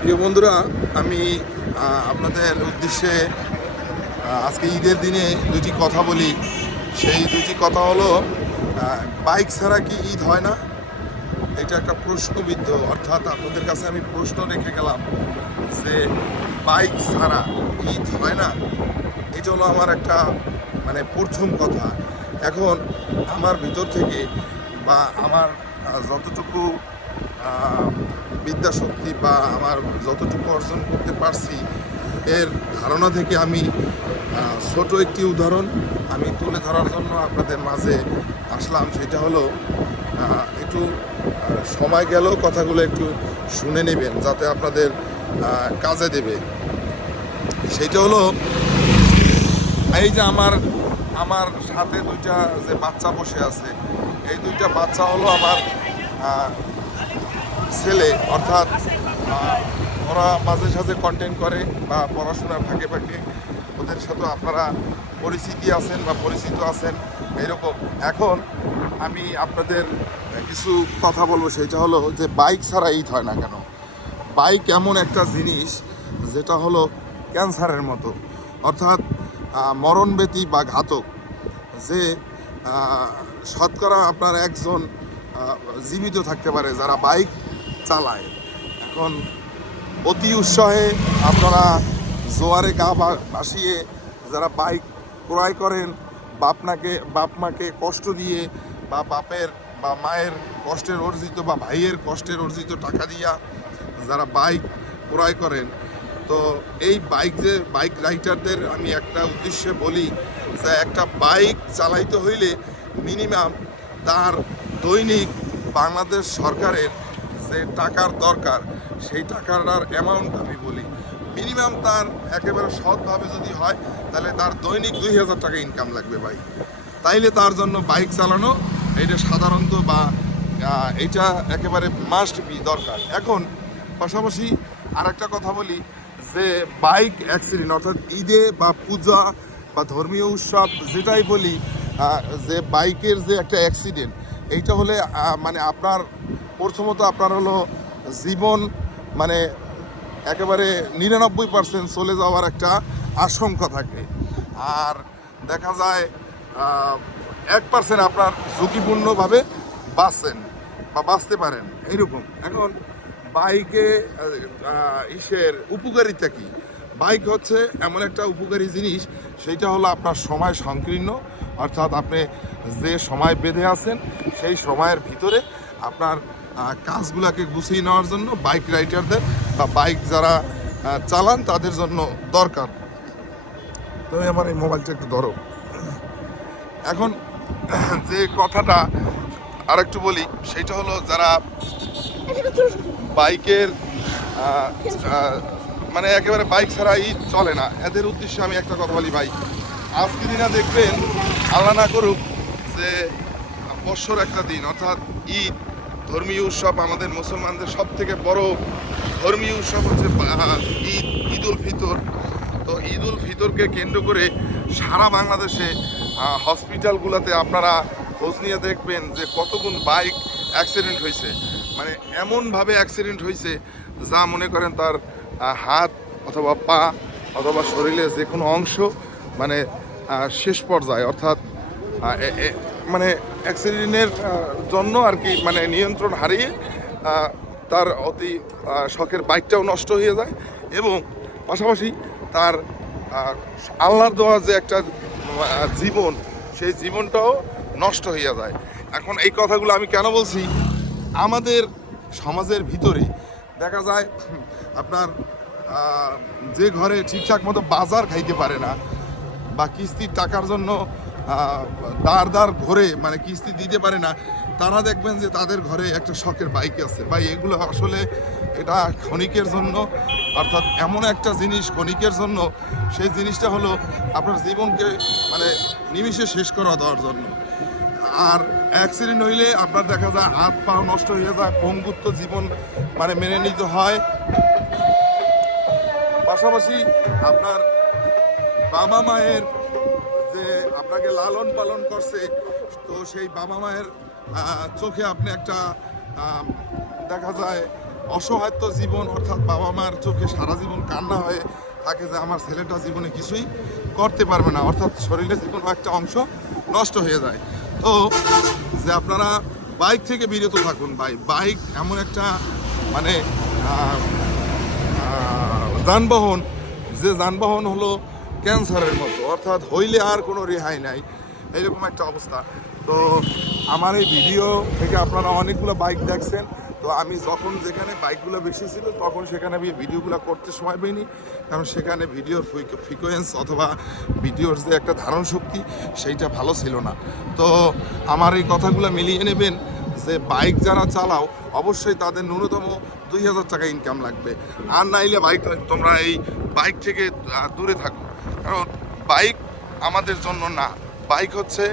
প্রিয় বন্ধুরা, আমি আপনাদের উদ্দেশ্যে আজকে ঈদের দিনে দুটি কথা বলি। সেই দুটি কথা হলো, বাইক ছাড়া কি ঈদ হয় না? এটা একটা প্রশ্নবিদ্ধ, অর্থাৎ আপনাদের কাছে আমি প্রশ্ন রেখে গেলাম যে বাইক ছাড়া ঈদ হয় না। এটা হলো আমার একটা প্রথম কথা। এখন আমার ভিতর থেকে বা আমার যতটুকু বিদ্যাশক্তি বা আমার যতটুকু অর্জন করতে পারছি এর ধারণা থেকে আমি ছোট একটি উদাহরণ আমি তুলে ধরার জন্য আপনাদের মাঝে আসলাম। সেটা হলো, একটু সময় গেল কথাগুলো একটু শুনে নেবেন যাতে আপনাদের কাজে দেবে। সেইটা হলো, এই যে আমার আমার সাথে দুইটা যে বাচ্চা বসে আছে, এই দুইটা বাচ্চা হলো আমার ছেলে। অর্থাৎ ওরা মাঝে সাঝে কন্টেন্ট করে বা পড়াশোনার ফাঁকে ফাঁকে ওদের সাথে আপনারা পরিচিত আছেন এরকম। এখন আমি আপনাদের কিছু কথা বলবো, সেটা হলো যে বাইক ছাড়া ঈদ হয় না কেন। বাইক এমন একটা জিনিস যেটা হলো ক্যান্সারের মতো, অর্থাৎ মরণব্যাধি বা ঘাতক। যে শতকরা আপনার একজন জীবিত থাকতে পারে যারা বাইক চালায়। এখন অতি উৎসাহে আপনারা জোয়ারে গা ভাসিয়ে যারা বাইক ক্রয় করেন, বাপ মাকে কষ্ট দিয়ে বা বাপের বা মায়ের কষ্টের অর্জিত বা ভাইয়ের কষ্টের অর্জিত টাকা দিয়া যারা বাইক ক্রয় করেন, তো এই বাইক রাইডারদের আমি একটা উদ্দেশ্যে বলি যে একটা বাইক চালাইতে হইলে মিনিমাম তার দৈনিক বাংলাদেশ সরকারের যে টাকার দরকার, সেই টাকার অ্যামাউন্ট আমি বলি মিনিমাম তার একেবারে সৎভাবে যদি হয় তাহলে তার দৈনিক 2000 টাকা ইনকাম লাগবে ভাই। তাইলে তার জন্য বাইক চালানো এটা সাধারণত বা এটা একেবারে মাস্ট বি দরকার। এখন পাশাপাশি আরেকটা কথা বলি যে বাইক অ্যাক্সিডেন্ট, অর্থাৎ ঈদে বা পূজা বা ধর্মীয় উৎসব যেটাই বলি, যে বাইকের যে একটা অ্যাক্সিডেন্ট, এইটা হলে আপনার প্রথমত আপনার হলো জীবন একেবারে 99% চলে যাওয়ার একটা আশঙ্কা থাকে। আর দেখা যায় 1% আপনার ঝুঁকিপূর্ণভাবে বাঁচতে পারেন এইরকম। এখন বাইকে উপকারিতা কি? বাইক হচ্ছে এমন একটা উপকারী জিনিস, সেইটা হলো আপনার সময় সংকীর্ণ, অর্থাৎ আপনি যে সময় বেঁধে আছেন সেই সময়ের ভিতরে আপনার কাজগুলোকে গুছিয়ে নেওয়ার জন্য বাইক রাইডারদের বা বাইক যারা চালান তাদের জন্য দরকার। তুমি আমার এই মোবাইলটা একটু ধরো। এখন যে কথাটা আরেকটু বলি, সেটা হলো যারা বাইকের একেবারে বাইক ছাড়া ঈদ চলে না, এদের উদ্দেশ্যে আমি একটা কথা বলি ভাই। আজকে দিনা দেখবেন, আল্লাহ না করুক, যে বৎসর একটা দিন অর্থাৎ ঈদ, ধর্মীয় উৎসব, আমাদের মুসলমানদের সব থেকে বড় ধর্মীয় উৎসব হচ্ছে ঈদ উল ফিতর। তো ঈদ উল ফিতরকে কেন্দ্র করে সারা বাংলাদেশে হসপিটালগুলোতে আপনারা খোঁজ নিয়ে দেখবেন যে কতগুণ বাইক অ্যাক্সিডেন্ট হয়েছে। এমনভাবে অ্যাক্সিডেন্ট হয়েছে যা মনে করেন তার হাত অথবা পা অথবা শরীরের যে কোনো অংশ শেষ পর্যায়ে, অর্থাৎ অ্যাক্সিডেন্টের জন্য আর কি নিয়ন্ত্রণ হারিয়ে তার অতি শখের বাইকটাও নষ্ট হয়ে যায় এবং পাশাপাশি তার আল্লাহর দেওয়া যে একটা জীবন, সেই জীবনটাও নষ্ট হয়ে যায়। এখন এই কথাগুলো আমি কেন বলছি, আমাদের সমাজের ভিতরে দেখা যায় আপনার যে ঘরে ঠিকঠাক মতো বাজার খাইতে পারে না বা কিস্তির টাকার জন্য দাঁড় ঘরে কিস্তি দিতে পারে না, তারা দেখবেন যে তাদের ঘরে একটা শখের বাইক আছে। ভাই এগুলো আসলে এটা ক্ষণিকের জন্য, অর্থাৎ এমন একটা জিনিস ক্ষণিকের জন্য, সেই জিনিসটা হলো আপনার জীবনকে নিমিষে শেষ করা দেওয়ার জন্য। আর অ্যাক্সিডেন্ট হইলে আপনার দেখা যায় হাত পা নষ্ট হয়ে যায়, পঙ্গুত্ব জীবন মেনে নিতে হয়। পাশাপাশি আপনার বাবা মায়ের যে আপনাকে লালন পালন করছে, তো সেই বাবা মায়ের চোখে আপনি একটা দেখা যায় অসহায়ত্ব জীবন, অর্থাৎ বাবা মার চোখে সারা জীবন কান্না হয়ে থাকে যে আমার ছেলেটা জীবনে কিছুই করতে পারবে না, অর্থাৎ শরীরের যে কোনো একটা অংশ নষ্ট হয়ে যায়। তো যে আপনারা বাইক থেকে বিরত থাকুন ভাই। বাইক এমন একটা মানে যানবাহন, যে যানবাহন হলো ক্যান্সারের মতো, অর্থাৎ হইলে আর কোনো রেহাই নাই, এইরকম একটা অবস্থা। তো আমার এই ভিডিও থেকে আপনারা অনেকগুলো বাইক দেখছেন। তো আমি যখন যেখানে বাইকগুলো বেশি ছিল তখন সেখানে আমি ভিডিওগুলো করতে সময় পাইনি, কারণ সেখানে ভিডিওর ফ্রিকোয়েন্স অথবা ভিডিওর যে একটা ধারণ শক্তি সেইটা ভালো ছিল না। তো আমার এই কথাগুলো মিলিয়ে নেবেন যে বাইক যারা চালাও অবশ্যই তাদের ন্যূনতম 2000 টাকা ইনকাম লাগবে, আর নাইলে বাইক তোমরা এই বাইক থেকে দূরে থাকো, কারণ বাইক আমাদের জন্য না। বাইক হচ্ছে